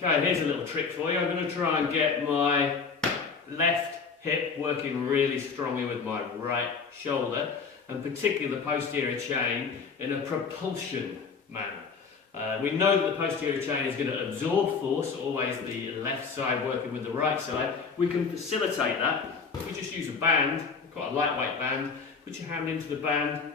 Okay, here's a little trick for you. I'm going to try and get my left hip working really strongly with my right shoulder, and particularly the posterior chain in a propulsion manner. We know that the posterior chain is going to absorb force, always the left side working with the right side. We can facilitate that if we just use a band, quite a lightweight band. Put your hand into the band,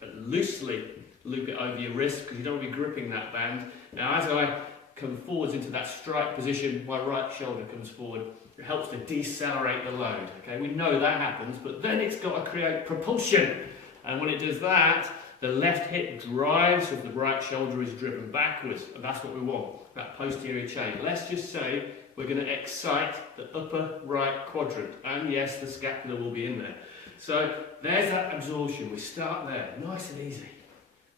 but loosely loop it over your wrist because you don't want to be gripping that band. Now as I come forwards into that strike position, my right shoulder comes forward. It helps to decelerate the load. Okay, we know that happens, but then it's got to create propulsion. And when it does that, the left hip drives, so the right shoulder is driven backwards, and that's what we want, that posterior chain. Let's just say we're going to excite the upper right quadrant, and yes, the scapula will be in there. So there's that absorption. We start there, nice and easy,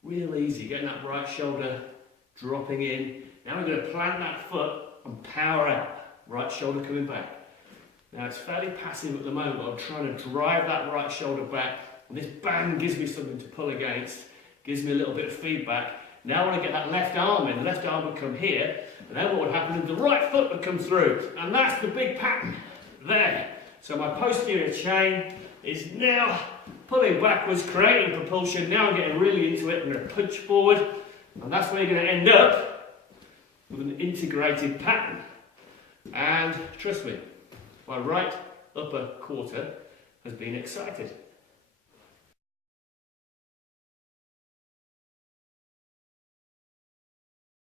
real easy, getting that right shoulder dropping in. Now we're going to plant that foot and power out, right shoulder coming back. Now it's fairly passive at the moment, but I'm trying to drive that right shoulder back. And this band gives me something to pull against, gives me a little bit of feedback. Now I want to get that left arm in. The left arm would come here, and then what would happen is the right foot would come through. And that's the big pattern there. So my posterior chain is now pulling backwards, creating propulsion. Now I'm getting really into it. I'm going to punch forward, and that's where you're going to end up with an integrated pattern. And trust me, my right upper quarter has been excited.